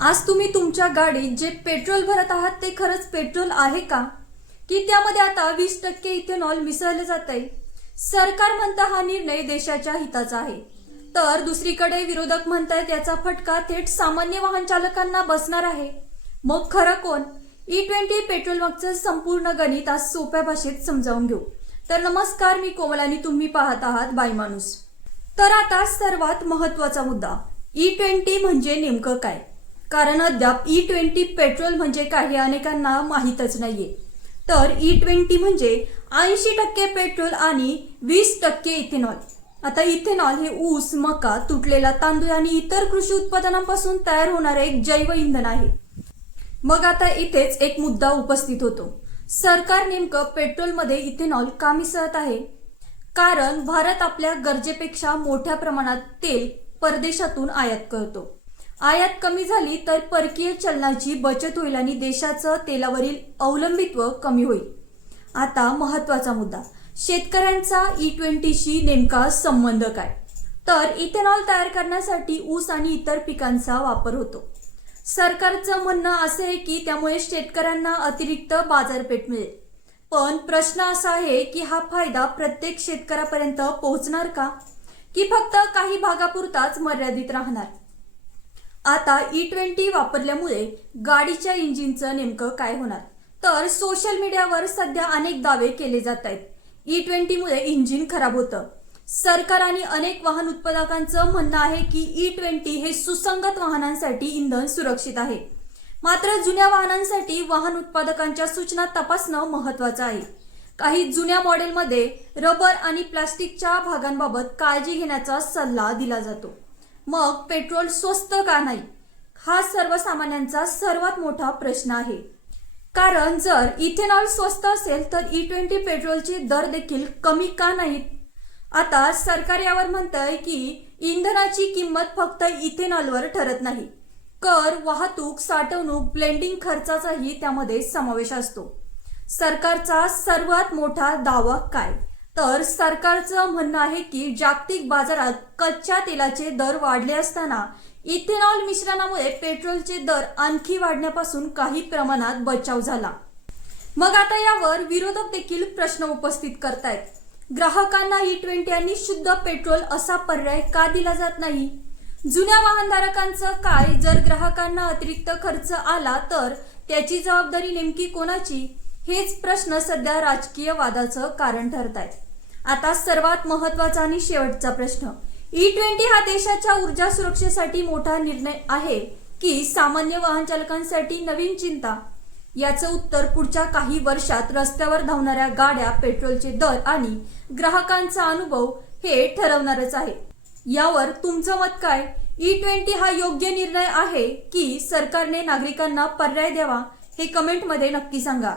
आज तुम्ही तुमच्या गाडीत जे पेट्रोल भरत आहात ते खरंच पेट्रोल आहे का? की त्यामध्ये आता 20% इथेनॉल मिसळले जात आहे? सरकार म्हणतं हा निर्णय देशाच्या हिताचा आहे, तर दुसरीकडे विरोधक म्हणतात याचा फटका थेट सामान्य वाहन चालकांना बसणार आहे. मग खरं कोण? E20 पेट्रोल मागचं संपूर्ण गणित आज सोप्या भाषेत समजावून घेऊ. तर नमस्कार, मी कोमल आणि तुम्ही पाहत आहात बाय माणूस. तर आता सर्वात महत्त्वाचा मुद्दा, E20 म्हणजे नेमकं काय? कारण अद्याप E20 पेट्रोल म्हणजे काय हे अनेकांना माहीतच नाहीये. तर E20 म्हणजे 80% पेट्रोल आणि 20% इथेनॉल. आता इथेनॉल हे ऊस, मका, तुटलेला तांदूळ आणि इतर कृषी उत्पादनांपासून तयार होणारे एक जैव इंधन आहे. मग आता इथेच एक मुद्दा उपस्थित होतो. सरकार नेमकं पेट्रोलमध्ये इथेनॉल का मिसळत आहे? कारण भारत आपल्या गरजेपेक्षा मोठ्या प्रमाणात तेल परदेशातून आयात करतो. आयात कमी झाली तर परकीय चलनाची बचत होईल आणि देशाचं तेलावरील अवलंबित्व कमी होईल. आता महत्त्वाचा मुद्दा, शेतकऱ्यांचा E20 शी नेमका संबंध काय? तर इथेनॉल तयार करण्यासाठी ऊस आणि इतर पिकांचा वापर होतो. सरकारचं म्हणणं असं आहे की त्यामुळे शेतकऱ्यांना अतिरिक्त बाजारपेठ मिळेल. पण प्रश्न असा आहे की हा फायदा प्रत्येक शेतकऱ्यापर्यंत पोहोचणार का? की फक्त काही भागापुरताच मर्यादित राहणार? आता E20 वापरल्यामुळे गाडीच्या इंजिनचं नेमकं काय होणार? तर सोशल मीडियावर सध्या अनेक दावे केले जात आहेत. E20 मुळे इंजिन खराब होतं. सरकार आणि अनेक वाहन उत्पादकांचं म्हणणं आहे की E20 हे सुसंगत वाहनांसाठी इंधन सुरक्षित आहे. मात्र जुन्या वाहनांसाठी वाहन उत्पादकांच्या सूचना तपासणं महत्त्वाचं आहे. काही जुन्या मॉडेलमध्ये रबर आणि प्लास्टिकच्या भागांबाबत काळजी घेण्याचा सल्ला दिला जातो. मग पेट्रोल स्वस्त का नाही? हा सर्वसामान्यांचा सर्वात मोठा प्रश्न आहे. कारण जर इथेनॉल स्वस्त असेल तर E20 पेट्रोलचे दर देखील कमी का नाहीत? आता सरकार यावर म्हणतंय की इंधनाची किंमत फक्त इथेनॉलवर ठरत नाही. कर, वाहतूक, साठवणूक, ब्लेंडिंग खर्चाचाही त्यामध्ये समावेश असतो. सरकारचा सर्वात मोठा दावा काय? तर सरकारचं म्हणणं आहे की जागतिक बाजारात कच्च्या तेलाचे दर वाढले असताना इथेनॉल मिश्रणामुळे पेट्रोलचे दर आणखी वाढण्यापासून काही प्रमाणात बचाव झाला. मग आता यावर विरोधक देखील प्रश्न उपस्थित करतायत. ग्राहकांना E20 आणि शुद्ध पेट्रोल असा पर्याय का दिला जात नाही? जुन्या वाहनधारकांचं काय? जर ग्राहकांना अतिरिक्त खर्च आला तर त्याची जबाबदारी नेमकी कोणाची? हेच प्रश्न सध्या राजकीय वादाचं कारण ठरत आहेत. आता सर्वात महत्त्वाचा आणि शेवटचा प्रश्न, E20 हा देशाच्या ऊर्जा सुरक्षेसाठी मोठा निर्णय आहे की सामान्य वाहन चालकांसाठी नवीन चिंता? याचं उत्तर पुढच्या काही वर्षात रस्त्यावर धावणाऱ्या गाड्या, पेट्रोलचे दर आणि ग्राहकांचा अनुभव हे ठरवणारच आहे. यावर तुमचं मत काय? E20 हा योग्य निर्णय आहे की सरकारने नागरिकांना पर्याय द्यावा? हे कमेंटमध्ये नक्की सांगा.